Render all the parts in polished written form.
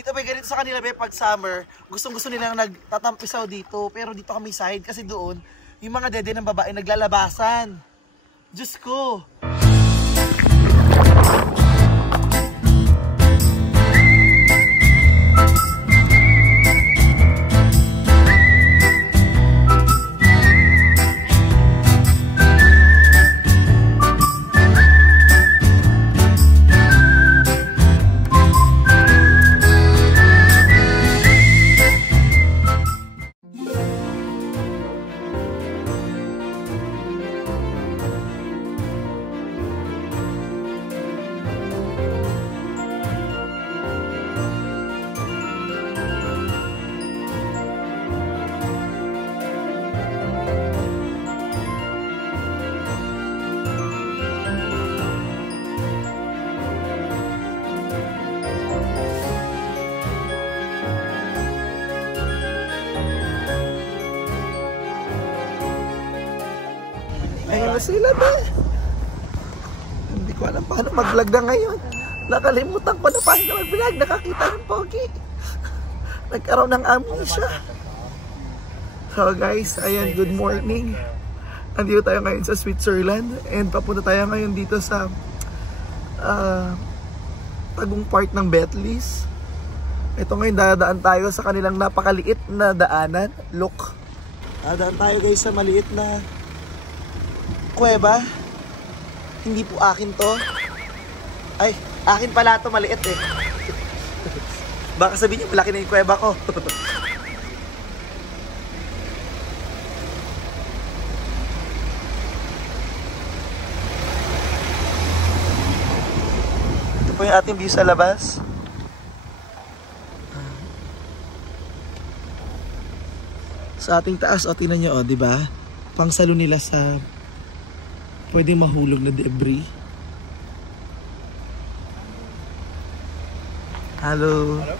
Dito may ganito sa kanila, be, pag summer, gustong-gusto nilang nagtatampisaw dito. Pero dito kami side kasi doon, yung mga dede ng babae naglalabasan. Diyos ko! Ayun na sila, be. Hindi ko alam paano mag-vlog na ngayon. Nakalimutan ko na paano mag-vlog. Nakakita ng pogi. Nagkaroon ng amnesia. So guys, ayan, good morning. Nandito tayo ngayon sa Switzerland. And papunta tayo ngayon dito sa Tagum Park ng Bethleys. Ito ngayon, dadaan tayo sa kanilang napakaliit na daanan. Look. Dadaan tayo guys sa maliit na kuweba. Hindi po akin to. Ay, akin pala to, maliit eh. Baka sabihin niyo malaki na yung kuweba ko. Ito po yung ating view sa labas. Sa ating taas, o tingnan nyo, o, diba? Pangsalo nila sa pwedeng mahulog na debris. Hello. Hello.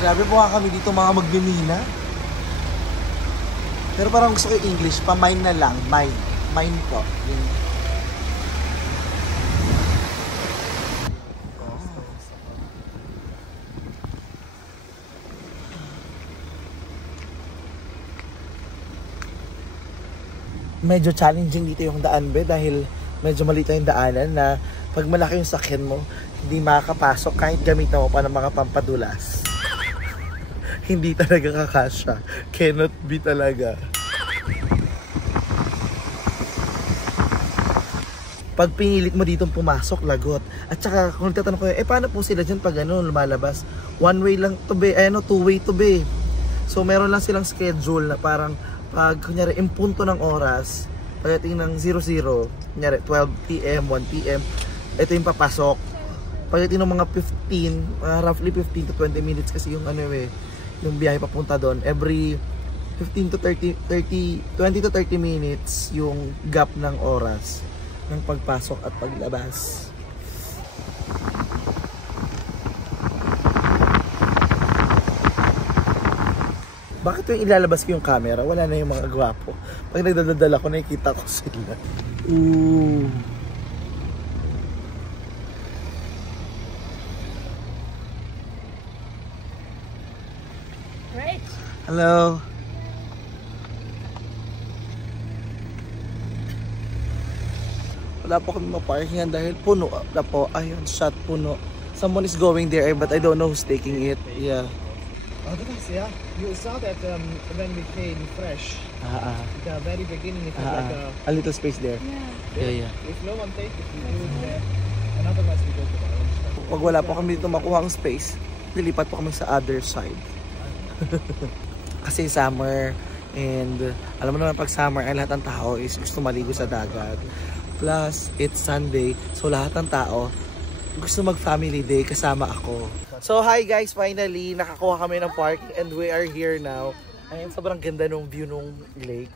Grabe po nga kami dito mga magmimina. Pero parang gusto ko yung English, pa-mine na lang. Mine. Mine po. Medyo challenging dito yung daan, be, dahil medyo malito yung daanan na pag malaki yung sakyan mo, hindi makakapasok kahit gamitan mo pa ng mga pampadulas. Hindi talaga kakasya. Cannot be talaga. Pag pinilit mo ditong pumasok, lagot. At saka kung tatanong ko, paano po sila dyan pag lumalabas? One way lang to be, two way to be. So meron lang silang schedule na parang pag kunyari impunto ng oras, pagdating ng 00, kunyari 12 PM, 1 PM, ito yung papasok. Pagdating ng mga 15, roughly 15 to 20 minutes kasi yung yung biyahe papunta doon. Every 15 to 20 to 30 minutes yung gap ng oras ng pagpasok at paglabas. Bakit yung ilalabas ko yung camera? Wala na yung mga gwapo. Pag nagdadala ko, nakikita ko sila. Ooh. Great. Hello. Wala po kami maparkingan dahil puno na po. Ayun, shot puno. Someone is going there but I don't know who's taking it. Yeah. Oh, that's, yeah. You saw that when we came fresh. At the very beginning, it was like a little space there. Yeah. If no one takes it, we do it there. And otherwise, we go to the orange spot. Pag wala po kami dito makuha ang space, nilipat po kami sa other side. Kasi summer, and alam mo naman pag summer ay lahat ng tao is gusto maligo sa dagat. Plus, it's Sunday, so lahat ng tao gusto mag-family day kasama ako. So hi guys, finally nakakuha kami ng parking and we are here now. Ayun, sobrang ganda nung view nung lake,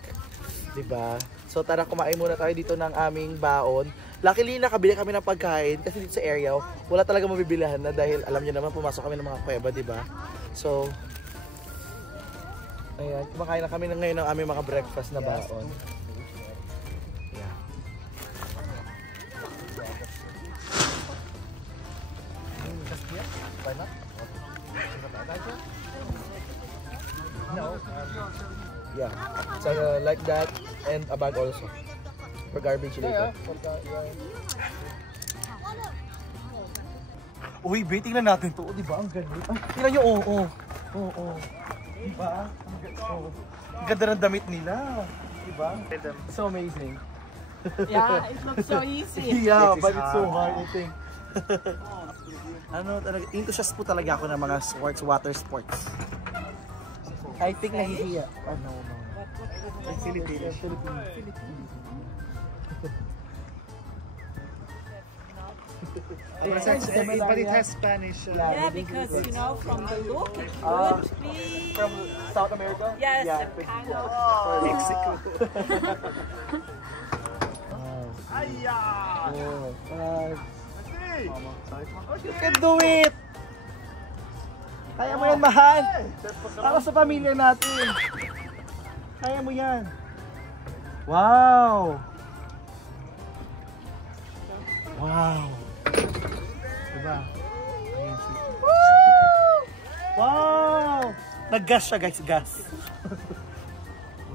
'di ba? So tara, kumain muna tayo dito ng aming baon. Luckily nakabili kami ng pagkain kasi dito sa area wala talaga mabibilihan na dahil alam niyo naman pumasok kami ng mga kuweba, 'di ba? So ayan, kumakain na kami ngayon ng aming mga breakfast na baon. No. Yeah, so like that and a bag also for garbage later. Uy, be, tingnan natin to, di ba? Ang ganda. Ay, tingnan nyo, oo. Di ba? Ang ganda ng damit nila. Di ba? So amazing. Yeah, it looks so easy. Yeah, but it's so hard, I think. Ano talaga, enthusiast po talaga ako ng mga sports, water sports. I think nahihiya. No. Philippines. But it has Spanish. Yeah, because you know, from the look, it could be From South America? yes, Yeah, kind of. Mexico. You can do it! Kaya mo yan, mahal! Para sa pamilya natin. Kaya mo yan. Wow! Wow! Diba? Ayan siya. Wow! Nag-gas siya, guys. Gas.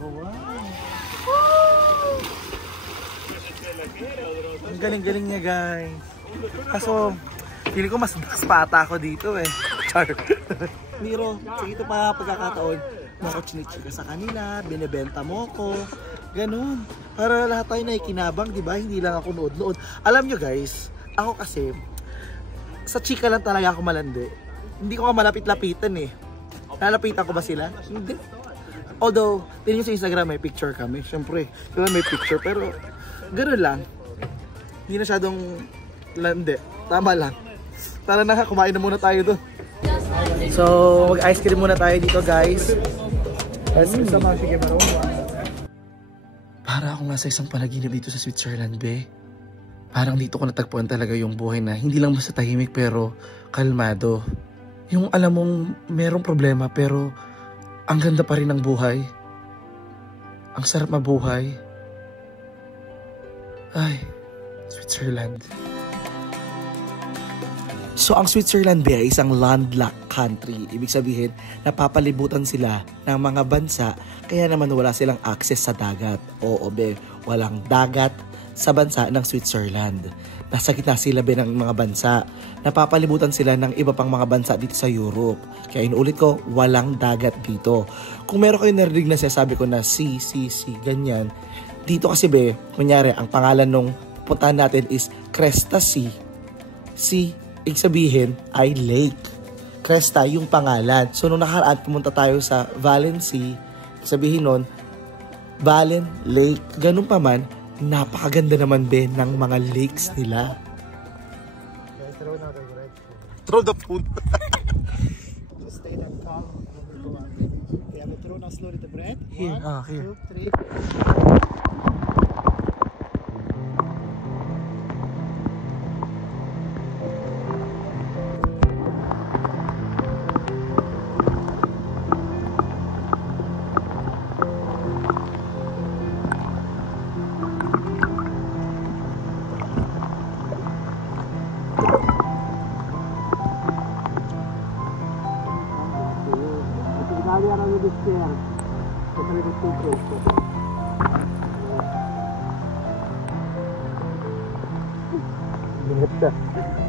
Oh, wow! Ang galing-galing niya, guys. Kaso, feeling ko mas pata ako dito eh. Char. Miro, sa ito pa pagkakataon, nakachinitsi ka sa kanila, binibenta mo ko, ganun. Para lahat tayo nakikinabang, di ba? Hindi lang ako nood-nood. Alam nyo guys, ako kasi, sa chika lang talaga ako malandi. Hindi ko malapit-lapitan eh. Lalapitan ko ba sila? Hindi. Although, tingin nyo sa Instagram may picture kami. Siyempre, diba may picture, pero ganun lang. Hindi na masyadong landi. Tama lang. Tara na, kumain na muna tayo doon. So, mag-ice cream muna tayo dito guys. Para ako nga sa isang panaginip dito sa Switzerland, be. Parang dito ko natagpuan talaga yung buhay na hindi lang basta tahimik pero kalmado. Yung alam mong merong problema pero ang ganda pa rin ng buhay. Ang sarap mabuhay. Ay, Switzerland. So ang Switzerland be ay isang landlocked country. Ibig sabihin, napapalibutan sila ng mga bansa kaya naman wala silang access sa dagat. Oo be, walang dagat sa bansa ng Switzerland. Nasa gitna sila be ng mga bansa. Napapalibutan sila ng iba pang mga bansa dito sa Europe. Kaya inulit ko, walang dagat dito. Kung meron kayo narinig na sabi ko na sea, ganyan. Dito kasi be, kunyari, ang pangalan nung puntahan natin is Cresta Sea. Sea, ibig sabihin ay lake. Cresta yung pangalan. So nung nakaraan pumunta tayo sa Valency, sabihin nun, Valen Lake. Ganun pa man, napakaganda naman be ng mga lakes nila. Throw the food. Just stay that calm. Okay, I'm gonna throw now slowly the bread. Here, here.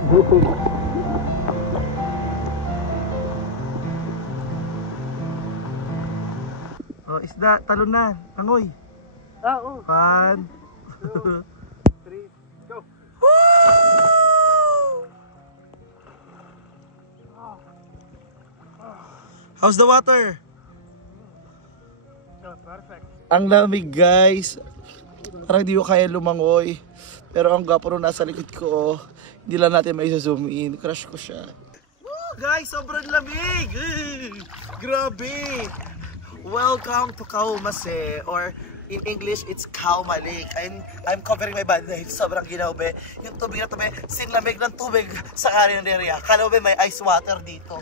2, 3. Oh, isda, talon na. Tangoy. Oh. 1, 2, 3, go. How's the water? Oh, perfect. Ang lamig guys. Parang hindi ko kaya lumangoy. Pero ang gwapo nung nasa likod ko, oh. Hindi lang natin may zoom in. Crush ko siya. Woo, guys, sobrang lamig! Grabe! Welcome to Kaumase, or in English, it's Kauma Lake. I'm covering my body dahil sobrang ginaw be. Yung tubig na to be, sinlamig ng tubig sa karinderya. Kala be may ice water dito.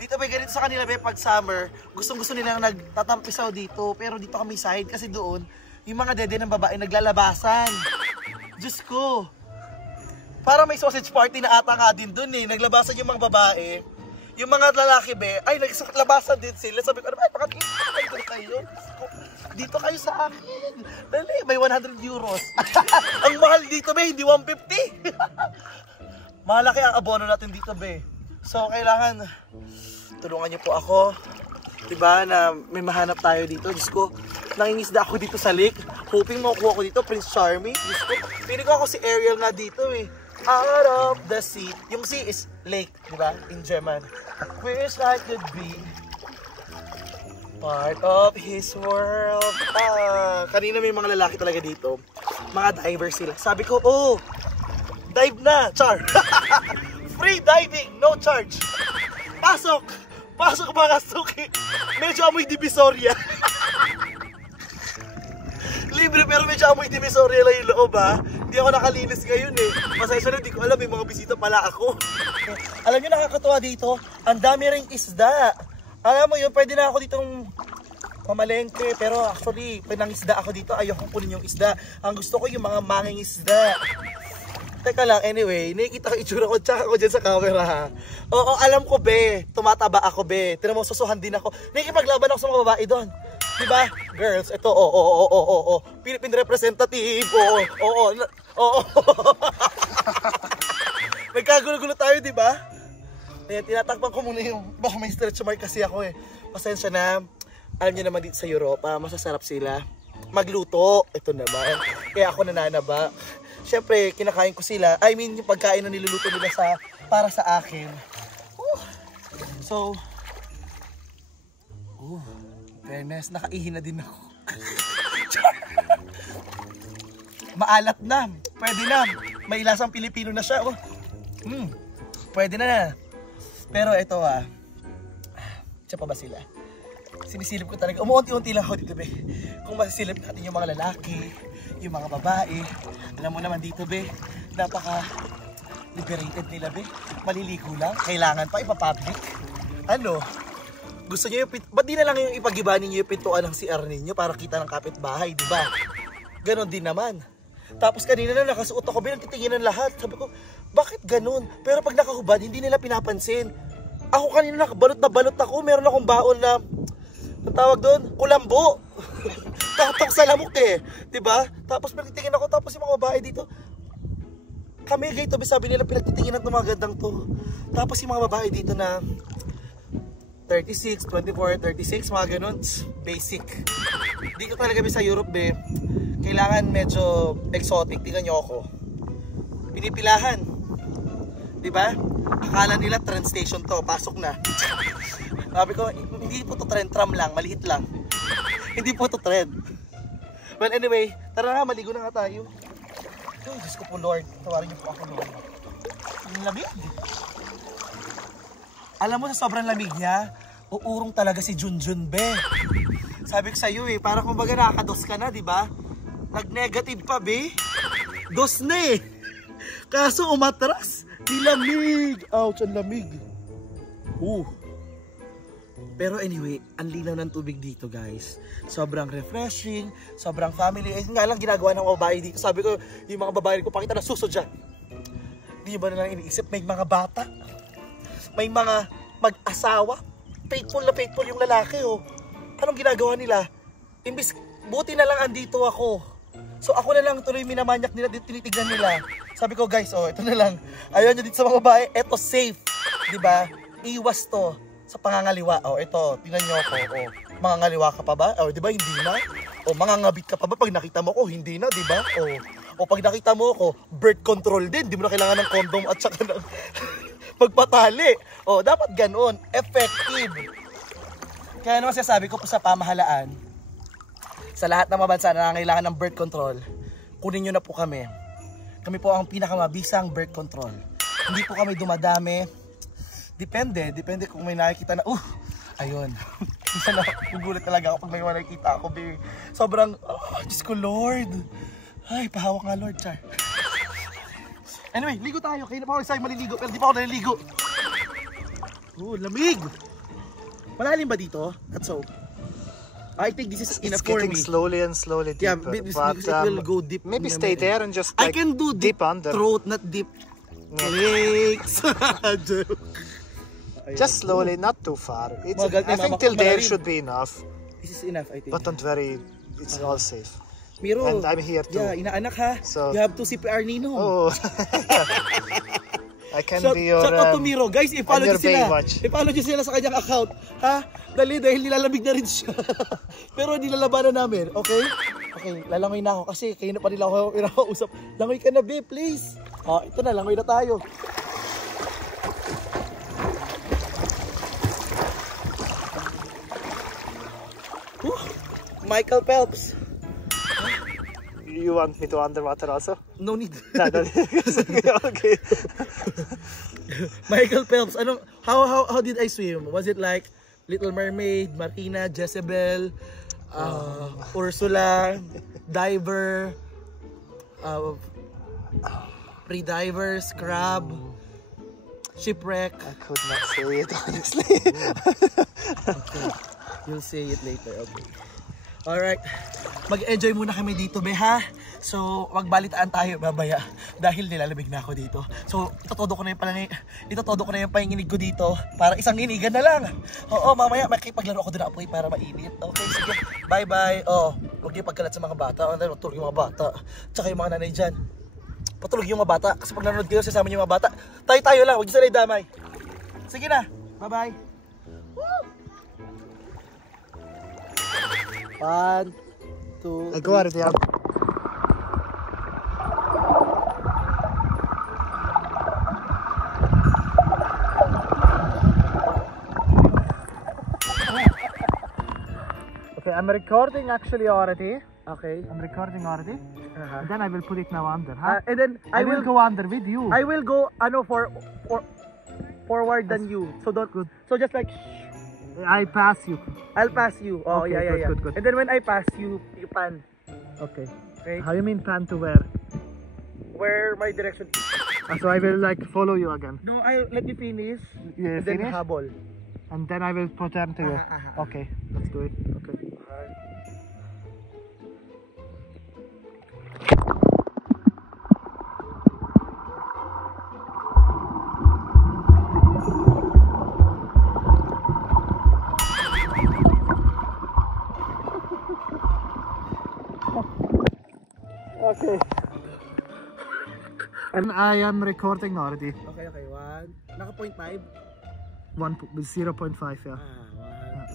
Dito be, ganito sa kanila be, pag summer, gustong-gusto nilang nagtatampisaw dito. Pero dito kami side kasi doon, yung mga dede ng babae naglalabasan. Diyos ko! Para may sausage party na ata nga din dun eh. Naglabasan yung mga babae. Yung mga lalaki be, ay naglabasan din sila. Sabi ko, ay pakatingin kayo. Dito kayo sa akin. Dali, may 100 euros. Ang mahal dito be, hindi 150. Malaki ang abono natin dito be. So, kailangan tulungan niyo po ako. Diba, na may mahanap tayo dito. Diyos ko, nangingisda ako dito sa lake. Hoping makukuha ko dito, Prince Charming. Diyos ko, pinig ako si Ariel nga dito eh. Out of the sea. Yung sea is lake, diba? In German. Wish I could be part of his world. Kanina may mga lalaki talaga dito. Mga divers sila. Sabi ko, oh, dive na, char. Free diving, no charge. Pasok! Pasok mga suki. Medyo amoy Divisoria. Libre pero medyo amoy Divisoria lang yung loob ha. Hindi ako nakalinis ngayon eh. Pasensya na, hindi ko alam, may mga bisita pala ako. Alam nyo, nakakatuwa dito, ang dami ring isda. Alam mo yun, pwede na ako ditong mamalengke. Pero actually, pag nangisda ako dito, ayokong kunin yung isda. Ang gusto ko yung mga manging isda. Teka lang, anyway, nakikita ko itsura ko, tsaka ko dyan sa camera ha. Oo, alam ko be, tumataba ako be. Tinan mo, susuhan din ako. Nakikipaglaban ako sa mga babae doon. Diba? Girls, ito, Philippine representative, oo. Nagkagulo-gulo tayo, diba? Ayan, tinatakpan ko muna yung, baka may stretch mark kasi ako eh. Pasensya na, alam nyo naman dito sa Europa, masasarap sila magluto. Ito naman, kaya ako nananaba. Siyempre, kinakain ko sila. I mean, yung pagkain na niluluto nila para sa akin. So, fairness, nakaihi na din ako. Maalat na. Pwede na. May lasang Pilipino na siya. Pwede na. Pero ito siya pa ba sila? Sinisilip ko talaga. Umuunti-unti lang ako dito, be. Kung masisilip natin yung mga lalaki, yung mga babae. Alam mo naman dito, be, napaka-liberated nila, be. Maliligo lang. Kailangan pa ipapublic. Ano? Gusto nyo yung ba't di na lang yung ipag-iba ninyo yung pintuan ng CR ninyo para kita ng kapitbahay, di ba? Ganon din naman. Tapos kanina na nakasuot ako, binagtitingin ng lahat. Sabi ko, bakit ganon? Pero pag nakahubad, hindi nila pinapansin. Ako kanina nakabalot na balot ako. Meron akong baon na, ang tawag doon, kulambo. Tatok sa lamok eh. Diba? Tapos pinagtitingin ako, tapos yung mga babae dito, kami gay to, sabi nila pinagtitingin ng mga gandang to. Tapos yung mga babae dito na 36, 24, 36, mga ganun, basic. Dito talaga sa Europe, be, kailangan medyo exotic. Tingnan nyo ako. Pinipilahan. Diba? Akala nila train station to, pasok na. Sabi ko, hindi po to train, tram lang, maliit lang. Hindi po to train. Well, anyway, tara na, maligo na nga tayo. Oh, Diyos ko po, Lord. Tawarin niyo po ako, Lord. Ang lamig. Alam mo, sa sobrang lamig niya, uurong talaga si Junjun, be. Sabi ko sa'yo eh, parang kumbaga nakakados ka na, di ba? Nag-negative pa, be. Dos na eh. Kaso umatras. Di lamig. Ouch, ang lamig. Pero anyway, ang linaw ng tubig dito, guys. Sobrang refreshing, sobrang family. Eh, nga lang ginagawa ng babae dito. Sabi ko, yung mga babae ko, pakita na suso dyan. Di ba na lang iniisip, may mga bata. May mga mag-asawa. Faithful na faithful yung lalaki, oh. Anong ginagawa nila? Imbis, buti na lang andito ako. So ako na lang tuloy minamanyak nila, tinitignan nila. Sabi ko, guys, oh, ito na lang. Ayaw nyo dito sa mga babae, eto safe. Diba? Iwas to sa pangangaliwa. Oh, ito, tingnan nyo ako. Oh, mangangaliwa ka pa ba? Oh, diba, hindi na? Oh, mangangabit ka pa ba pag nakita mo ko? Hindi na, diba? Oh, pag nakita mo ko, birth control din. Di mo na kailangan ng condom at saka ng pagpatali. Oh, dapat ganoon. Effective. Kaya naman sabi ko po sa pamahalaan, sa lahat ng mga bansa na nangangailangan ng birth control, kunin nyo na po kami. Kami po ang pinakamabisang birth control. Hindi po kami dumadami. Depende kung may nakikita na, ayun. Minsan na, gugulat talaga ako pag may nakikita ako, be. Sobrang, Diyos ko, Lord. Ay, pahawak nga, Lord, char. Anyway, ligo tayo. Kaya na pa ako sa'yo maliligo, pero di pa ako naliligo. Lamig! Malalim ba dito? At so, I think this is enough for me. It's getting slowly and slowly deeper. Yeah, because it will go deep. Maybe stay there and just like, I can do deep under. Throat, not deep Clicks! Joke. Just slowly, not too far. It's, Magal I tayo, think till there malalim. should be enough. This is enough, I think. But don't worry, it's all safe. Miro, And I'm here too. yeah, inaanak ha. So- You have to CPR Nino. Oh. I can Shout be your... out to Miro. Guys, i-follow your nyo sila. Baywatch. I-follow nyo sila sa kanyang account. Ha? Dahil nilalamig na rin siya. Pero nilalabanan namin. Okay? Okay, lalangoy na ako kasi kayo na pa nila ako pinakausap. Langoy ka na, be, please. Ito na, langoy na tayo. Michael Phelps. You want me to underwater also? No need. No, don't. Okay. Michael Phelps, how did I swim? Was it like Little Mermaid, Marina, Jezebel, Ursula, diver, pre-divers, crab, shipwreck? I could not say it honestly. Okay. You'll say it later. Okay. Alright. Mag-enjoy muna kami dito, be, ha? So, magbalitaan tayo babaya dahil nilalamig na ako dito. So, itotodo ko na yung panginginig ko dito para isang inigan na lang. Oo, mamaya makipaglaro ako doon apoy para mainit. Okay, sige. Bye-bye. Huwag niyo pagkalat sa mga bata. Matulog yung mga bata. Tsaka yung mga nanay dyan. Patulog yung mga bata. Kasi pag nanonood kayo, sasama yung mga bata. Tayo lang. Huwag niyo sila idamay. Sige na. Bye-bye. 1, 2, Go out of there. Okay, I'm recording actually already. Okay. I'm recording already. Uh-huh. Then I will put it now under, huh? And then I will go under with you. I will go forward than you. So don't Good. So just like I pass you. I'll pass you. Oh, Okay, yeah. good. And then when I pass you, you pan. Okay. Okay? How you mean pan to where? Where my direction. So I will like follow you again. No, let me finish. You And then finish? habol. And then I will return to you. Okay, let's do it. Okay. Okay. And I am recording already. Okay. 1. Naka 0.5. 0.5, yeah. 1,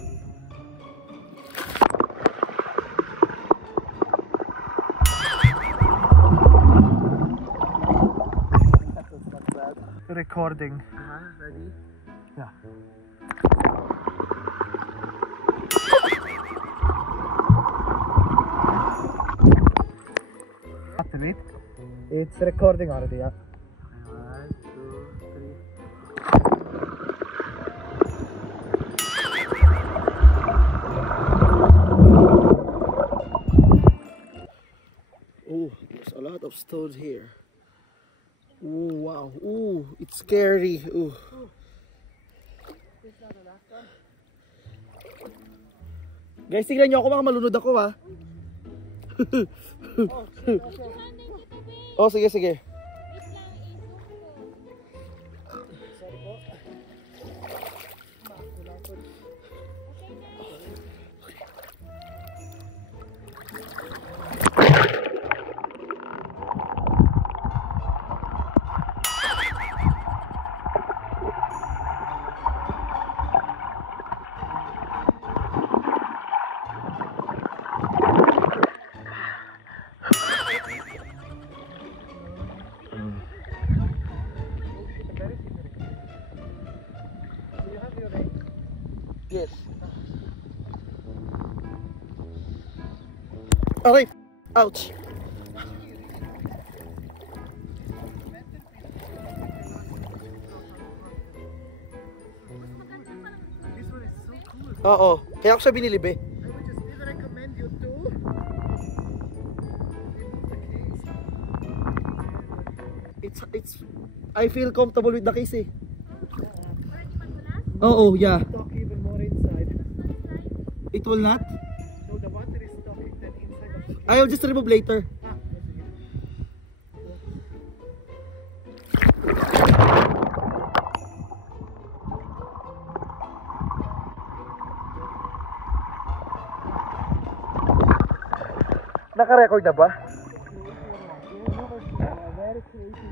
2. Recording. Ready? Yeah. Wait. It's recording already, yeah. 1, 2, 3. Oh, there's a lot of stones here. Oh, wow. Oh, it's scary. Oh. Guys, tignan nyo ako, baka malunod ako, ha. Oh, sige. Yes. Aray! Ouch! Oo, kaya ako siya binili, be. I would just even recommend you to It's I feel comfortable with the case, eh. Oo, yeah. talk even more inside. It will not? No, the water is talking then inside of the cave. I'll just remove later. Naka-record na ba? Very crazy.